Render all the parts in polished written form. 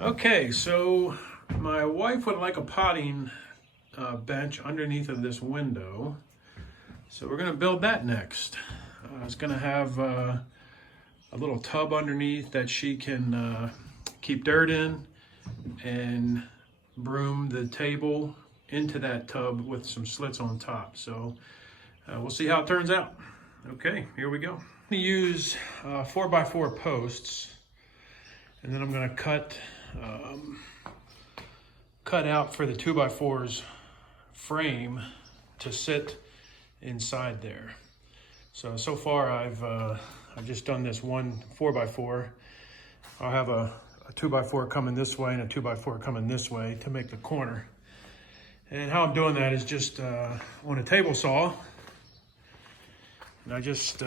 Okay, so my wife would like a potting bench underneath of this window. So we're gonna build that next. It's gonna have a little tub underneath that she can keep dirt in and broom the table into that tub with some slits on top. So we'll see how it turns out. Okay, here we go. I'm gonna use 4x4 posts, and then I'm gonna cut out for the 2x4's frame to sit inside there. So far I've just done this one 4x4. I'll have a 2x4 coming this way and a 2x4 coming this way to make the corner. And how I'm doing that is just on a table saw. And I just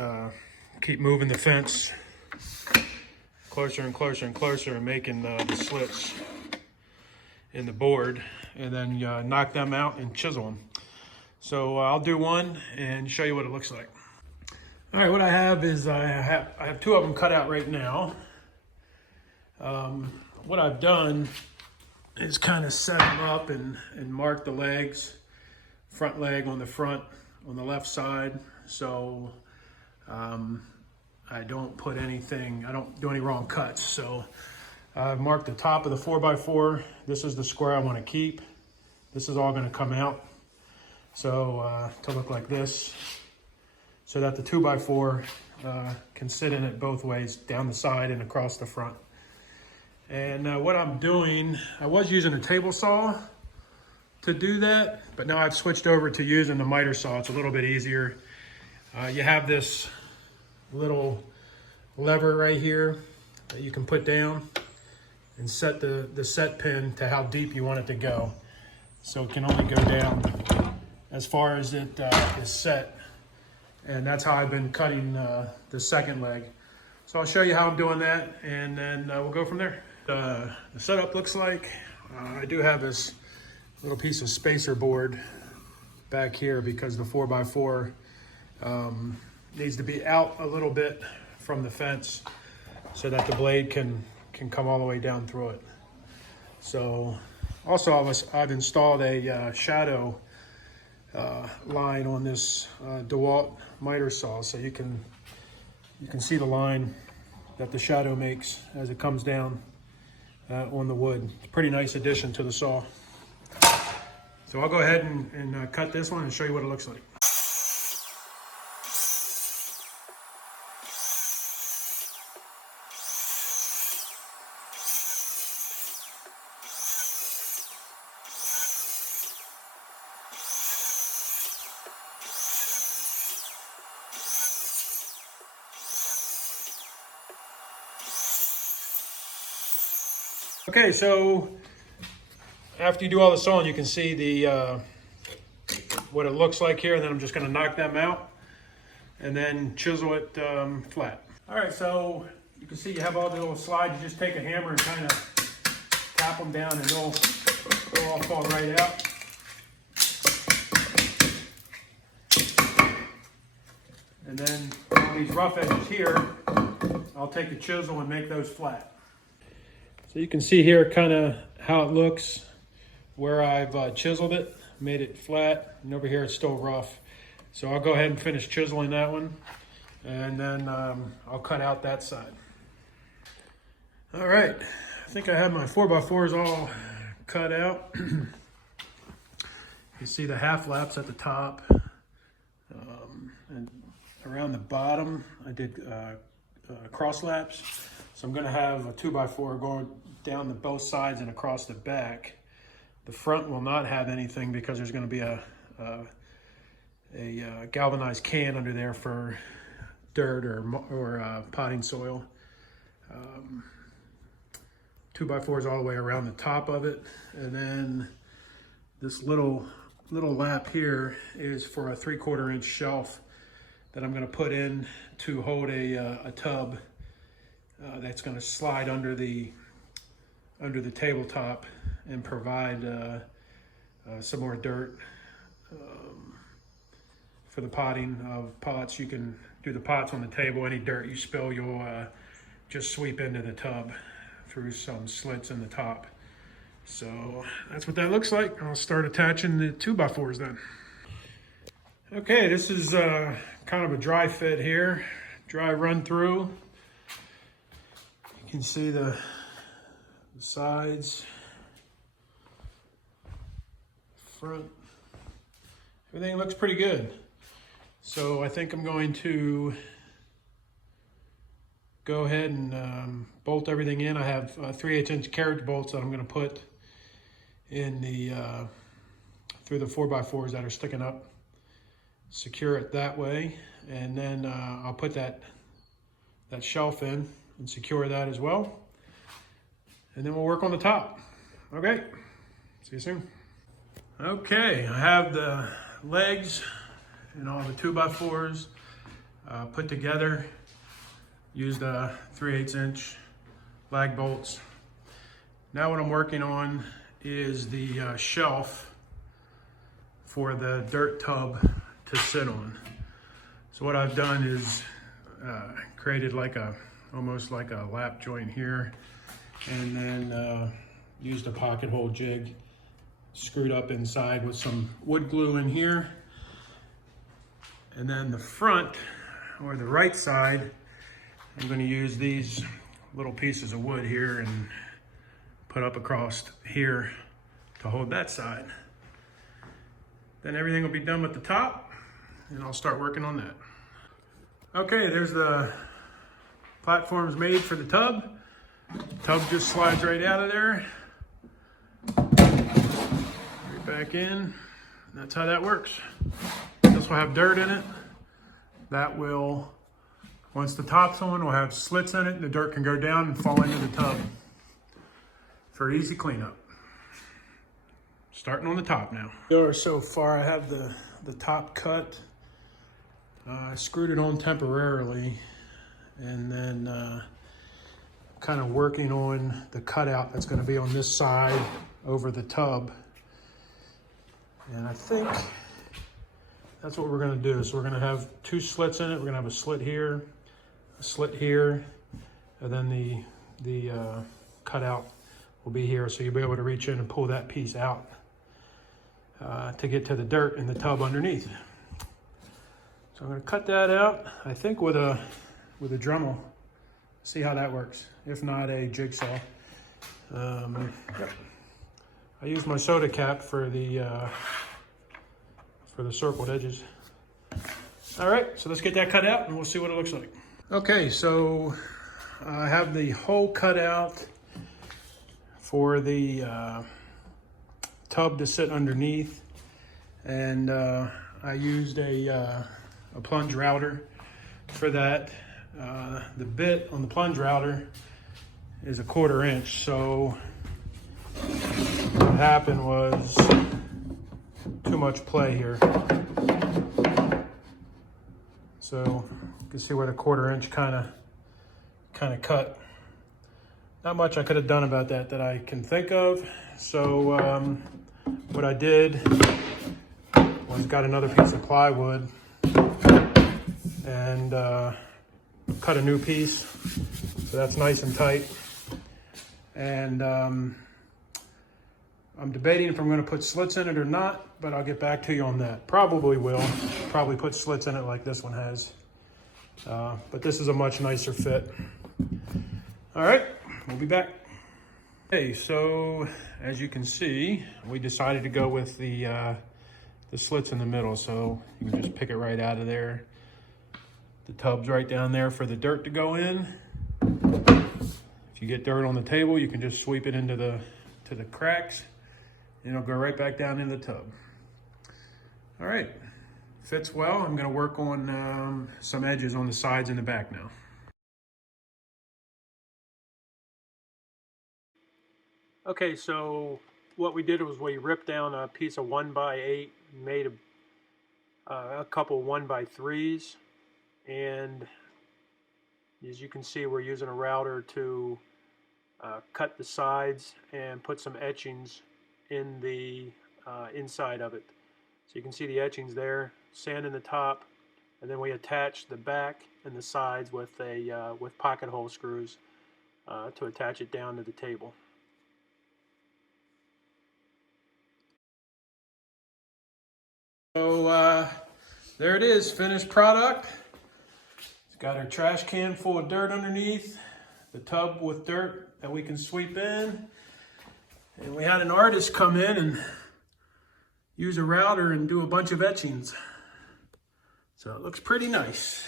keep moving the fence closer and closer and closer and making the slits in the board, and then knock them out and chisel them. So I'll do one and show you what it looks like. All right, what I have is I have two of them cut out right now. What I've done is kind of set them up and mark the legs, front leg on the front, on the left side. So I don't put anything, I don't do any wrong cuts. So I've marked the top of the 4x4. This is the square I want to keep. This is all going to come out. So to look like this, so that the 2x4 can sit in it both ways, down the side and across the front. And what I'm doing, I was using a table saw to do that, but now I've switched over to using the miter saw. It's a little bit easier. You have this little lever right here that you can put down and set the set pin to how deep you want it to go. So it can only go down as far as it is set. And that's how I've been cutting the second leg. So I'll show you how I'm doing that, and then we'll go from there. The setup looks like, I do have this little piece of spacer board back here because the 4x4 needs to be out a little bit from the fence so that the blade can come all the way down through it. So also I've installed a shadow line on this DeWalt miter saw, so you can see the line that the shadow makes as it comes down on the wood. It's a pretty nice addition to the saw. So I'll go ahead and cut this one and show you what it looks like. Okay, so after you do all the sawing, you can see the what it looks like here, and then I'm just going to knock them out and then chisel it flat. All right, so you can see you have all the little slides. You just take a hammer and kind of tap them down, and they'll all fall right out. And then on these rough edges here, I'll take the chisel and make those flat. So you can see here kind of how it looks where I've chiseled it, made it flat, and over here it's still rough. So I'll go ahead and finish chiseling that one, and then I'll cut out that side. All right, I think I have my 4x4s all cut out. You see the half laps at the top, and around the bottom I did cross laps. So I'm going to have a 2x4 going down both sides and across the back. The front will not have anything because there's going to be a galvanized can under there for dirt or potting soil. 2x4s all the way around the top of it, and then this little lap here is for a 3/4 inch shelf that I'm going to put in to hold a tub that's going to slide under the tabletop and provide some more dirt for the potting of pots. You can do the pots on the table. Any dirt you spill, you'll just sweep into the tub through some slits in the top. So that's what that looks like. I'll start attaching the 2x4s then. Okay, this is kind of a dry fit here, dry run through. You can see the sides, front, everything looks pretty good. So I think I'm going to go ahead and bolt everything in. I have 3/8" carriage bolts that I'm going to put in the through the 4x4s that are sticking up. Secure it that way, and then I'll put that shelf in and secure that as well. And then we'll work on the top. Okay, see you soon. Okay, I have the legs and all the 2x4s put together. Used 3/8" lag bolts. Now what I'm working on is the shelf for the dirt tub to sit on. So what I've done is created almost like a lap joint here, and then used a pocket hole jig, screwed up inside with some wood glue in here. And then the front, or the right side, I'm going to use these little pieces of wood here and put up across here to hold that side. Then everything will be done with the top, and I'll start working on that. Okay, there's the platforms made for the tub. The tub just slides right out of there, right back in. That's how that works. This will have dirt in it. That will, once the top's on, will have slits in it, and the dirt can go down and fall into the tub for easy cleanup. Starting on the top now. So far I have the top cut. I screwed it on temporarily, and then kind of working on the cutout that's going to be on this side over the tub. And I think that's what we're going to do. So we're going to have 2 slits in it. We're going to have a slit here, and then the cutout will be here. So you'll be able to reach in and pull that piece out to get to the dirt in the tub underneath. So I'm going to cut that out, I think with a Dremel. See how that works. If not, a jigsaw. Yep. I use my soda cap for the circled edges. All right, so let's get that cut out and we'll see what it looks like. Okay, so I have the hole cut out for the tub to sit underneath, and I used a plunge router for that. The bit on the plunge router is 1/4 inch, so what happened was too much play here. So you can see where the 1/4 inch kind of cut. Not much I could have done about that I can think of. So what I did was got another piece of plywood and cut a new piece, so that's nice and tight. And I'm debating if I'm going to put slits in it or not, but I'll get back to you on that. Probably will. Probably put slits in it like this one has. But this is a much nicer fit. All right, we'll be back. Okay, so as you can see, we decided to go with the slits in the middle, so you can just pick it right out of there. The tub's right down there for the dirt to go in. If you get dirt on the table, you can just sweep it into the cracks, and it'll go right back down in the tub. All right, fits well. I'm gonna work on some edges on the sides and the back now. Okay, so what we did was we ripped down a piece of 1x8, made a couple 1x3s, and as you can see, we're using a router to cut the sides and put some etchings in the inside of it. So you can see the etchings there, sand in the top, and then we attach the back and the sides with pocket hole screws to attach it down to the table. So there it is, finished product. It's got our trash can full of dirt underneath, the tub with dirt that we can sweep in. And we had an artist come in and use a router and do a bunch of etchings. So it looks pretty nice.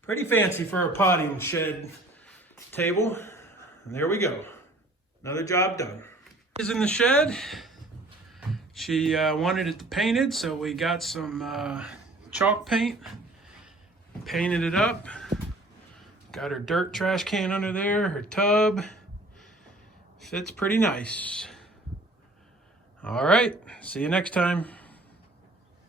Pretty fancy for a potting shed table. And there we go. Another job done. Is in the shed. She wanted it painted, so we got some chalk paint. Painted it up. Got her dirt trash can under there, her tub. Fits pretty nice. All right, see you next time.